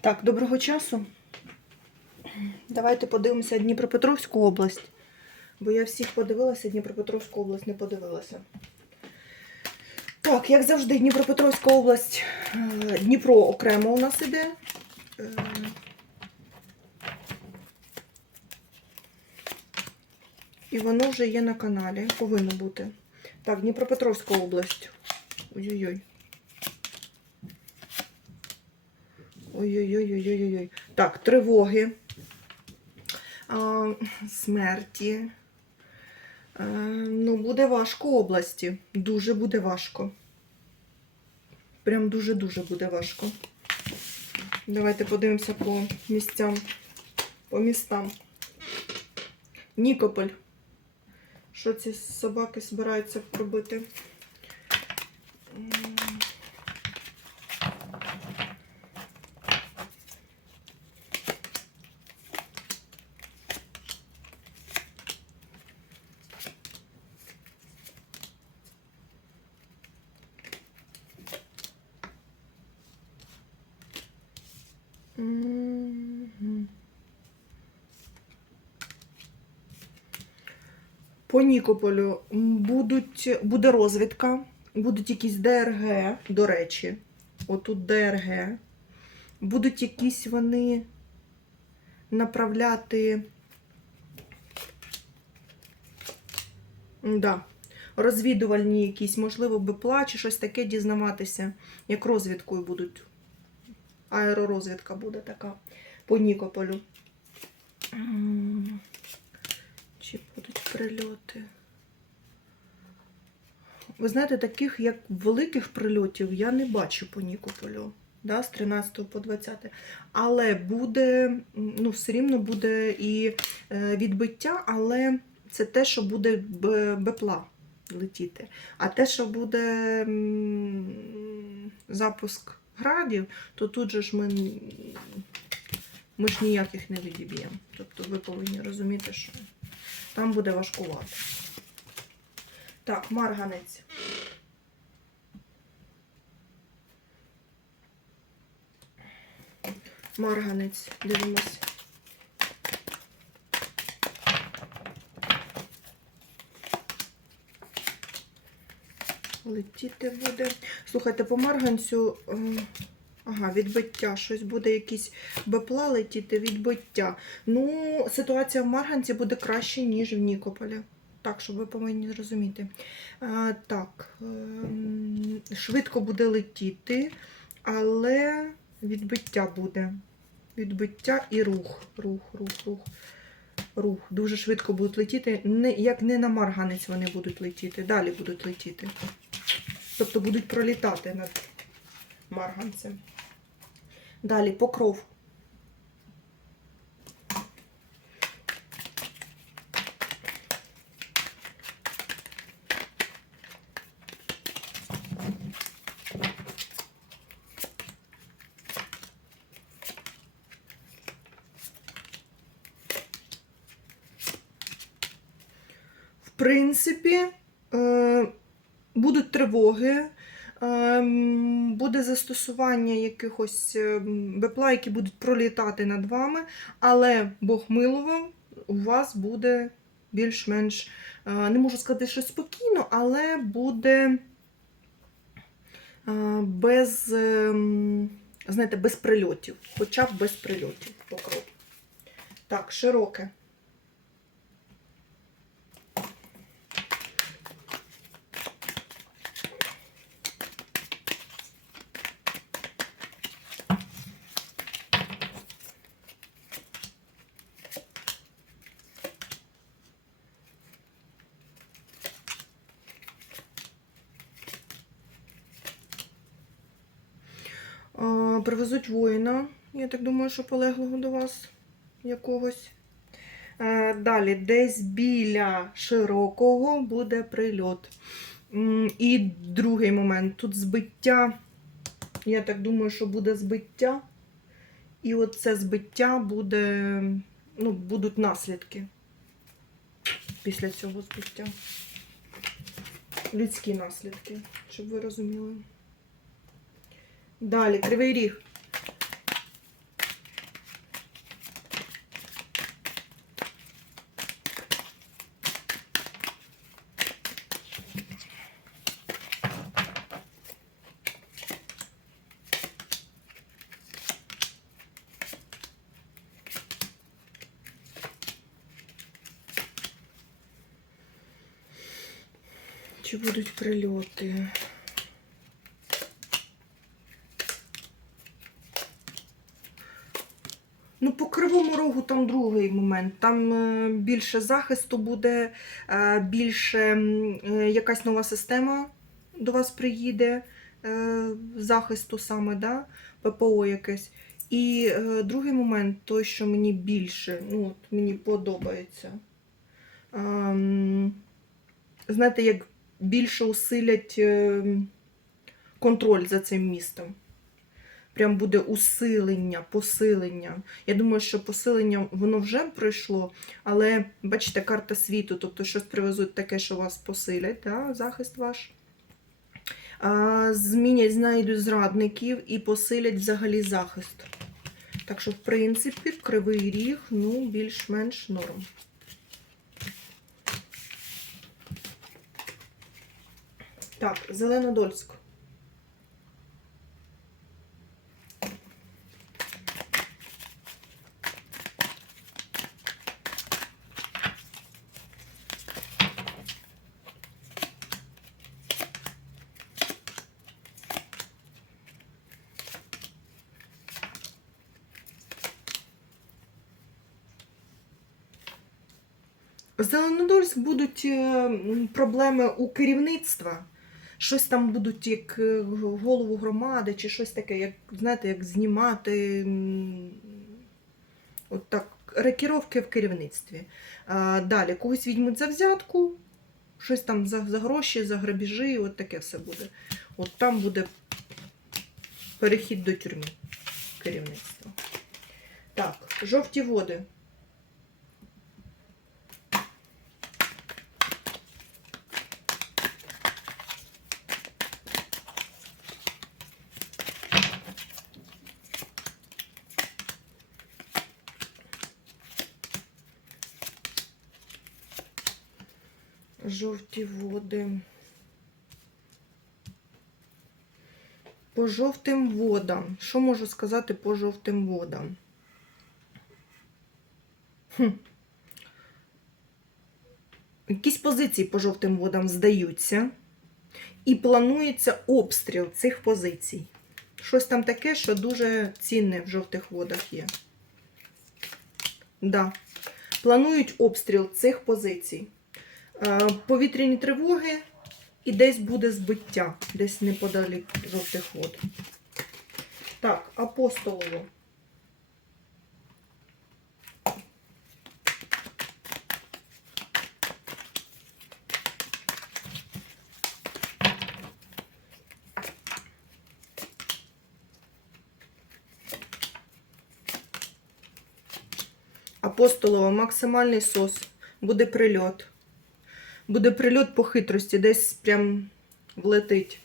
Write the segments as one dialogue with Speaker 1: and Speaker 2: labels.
Speaker 1: Так, доброго часу. Давайте подивимося Дніпропетровську область. Бо я всіх подивилася, Дніпропетровську область не подивилася. Так, як завжди, Дніпропетровська область, е, Дніпро окремо у нас іде. Е, І воно вже є на каналі. Повинно бути. Так, Дніпропетровська область. Ой-ой-ой. Ой-ой-ой-ой-ой-ой. Так, тривоги, а, смерті. А, ну, буде важко області. Дуже буде важко. Прям дуже-дуже буде важко. Давайте подивимося по місцям, по містам. Нікополь. Що ці собаки збираються робити? По Нікополю будуть, буде розвідка, будуть якісь ДРГ, до речі. Отут ДРГ. Будуть якісь вони направляти. Да. Розвідувальні якісь, можливо, БПЛА чи щось таке дізнаватися, як розвідкою будуть аеророзвідка буде така по Нікополю. Прильоти? Ви знаєте, таких як великих прильотів я не бачу по Нікополю. Да, з 13 по 20. Але буде, ну, все рівно буде і е, відбиття, але це те, що буде б- БПЛА летіти. А те, що буде запуск градів, то тут же ж ми, ми ж ніяких не відіб'ємо. Тобто ви повинні розуміти, що там буде важкувати. Так, марганець. Марганець, дивимось. Летіти буде. Слухайте, по марганцю. Ага, відбиття. Щось буде якісь бепла летіти, відбиття. Ну, ситуація в Марганці буде краще, ніж в Нікополі. Так, щоб ви повинні зрозуміти. А, так, ем, швидко буде летіти, але відбиття буде. Відбиття і рух. Рух, рух, рух. Рух. Дуже швидко будуть летіти. Не, як не на Марганець вони будуть летіти, далі будуть летіти. Тобто будуть пролітати над марганцем. Далі покров. В принципі, е, будуть тривоги, буде застосування якихось ем, бепла, які будуть пролітати над вами, але Бог милував, у вас буде більш-менш, е, не можу сказати, що спокійно, але буде е, без, ем, знаєте, без прильотів, хоча б без прильотів покров. Так, широке. А, Привезуть воїна. Я так думаю, що полеглого до вас якогось. Е, Далі, десь біля широкого буде прильот. І другий момент. Тут збиття. Я так думаю, що буде збиття. І оце збиття буде, ну, будуть наслідки після цього збиття. Людські наслідки, щоб ви розуміли. Далее кривий ріг. Чи будуть прильоти? Ну, по кривому рогу там другий момент. Там е, більше захисту буде, е, більше е, якась нова система до вас приїде захисту саме, да? ППО якесь. І другий момент, той, що мені більше, ну, от мені подобається. Ем, знаєте, як більше усилять е, контроль за цим містом. Прям буде усилення, посилення. Я думаю, що посилення воно вже пройшло, але бачите, карта світу, тобто щось привезуть таке, що вас посилять, да, захист ваш. Змінять, знайдуть зрадників і посилять взагалі захист. Так що, в принципі, кривий ріг, ну, більш-менш норм. Так, Зеленодольськ. Зеленодольськ будуть е, проблеми у керівництва. Щось там будуть як е, голову громади, чи щось таке, як знаєте, як знімати. От так, рекіровки в керівництві. А, далі когось візьмуть за взятку, щось там за, за гроші, за грабіжі, от таке все буде. От там буде перехід до тюрми керівництва. Так, жовті води. Жовті води. По жовтим водам. Що можу сказати по жовтим водам? Хм. Якісь позиції по жовтим водам здаються. І планується обстріл цих позицій. Щось там таке, що дуже цінне в жовтих водах є. Да. Планують обстріл цих позицій. Е, повітряні тривоги і десь буде збиття, десь неподалік жовтих вод. Так, апостолово. Апостолово, максимальний сос. Буде прильот. Буде прильот по хитрості, десь прям влетить.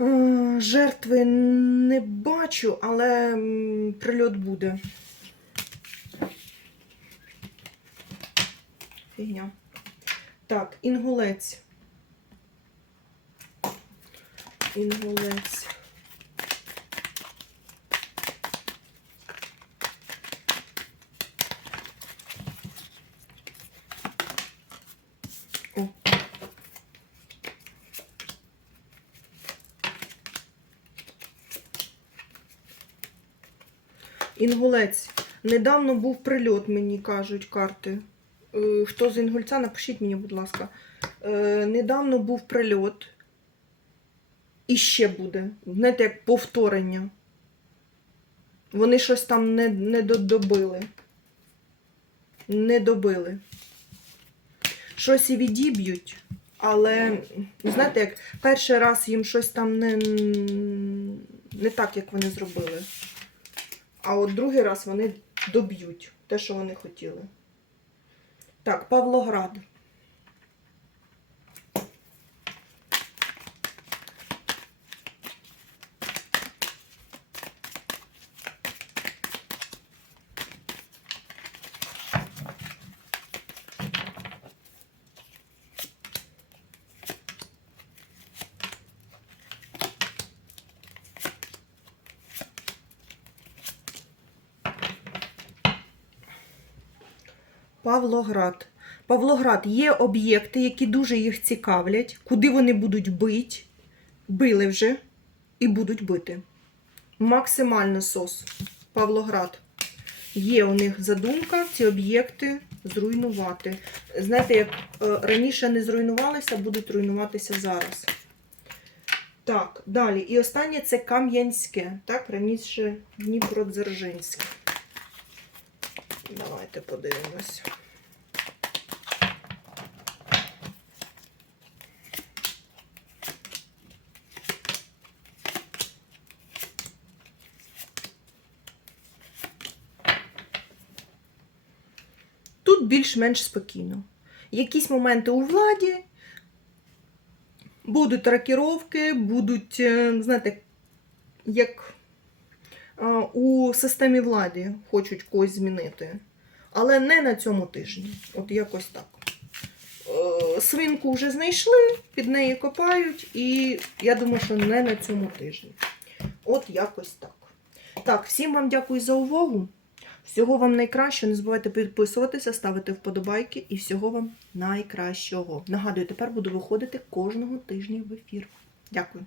Speaker 1: Е, Жертви не бачу, але прильот буде. Фігня. Так, інгулець. Інгулець. Інгулець. Недавно був прильот, мені кажуть карти. Е, Хто з інгульця, напишіть мені, будь ласка. Е, Недавно був прильот. І ще буде. Знаєте, як повторення. Вони щось там не, не додобили. Не добили. Щось і відіб'ють, але, знаєте, як перший раз їм щось там не, не так, як вони зробили. А от другий раз вони доб'ють те, що вони хотіли. Так, Павлоград. Павлоград. Павлоград є об'єкти, які дуже їх цікавлять, куди вони будуть бити, били вже і будуть бити. Максимально сос. Павлоград. Є у них задумка ці об'єкти зруйнувати. Знаєте, як е, раніше не зруйнувалися, будуть руйнуватися зараз. Так, далі. І останнє це Кам'янське. Так, раніше Дніпродзержинське. Давайте подивимось. Тут більш-менш спокійно. Якісь моменти у владі, будуть рокіровки, будуть, е, знаєте, як у системі влади хочуть когось змінити. Але не на цьому тижні. От якось так. Е, Свинку вже знайшли, під неї копають, і я думаю, що не на цьому тижні. От якось так. Так, всім вам дякую за увагу. Всього вам найкращого. Не забувайте підписуватися, ставити вподобайки і всього вам найкращого. Нагадую, тепер буду виходити кожного тижня в ефір. Дякую.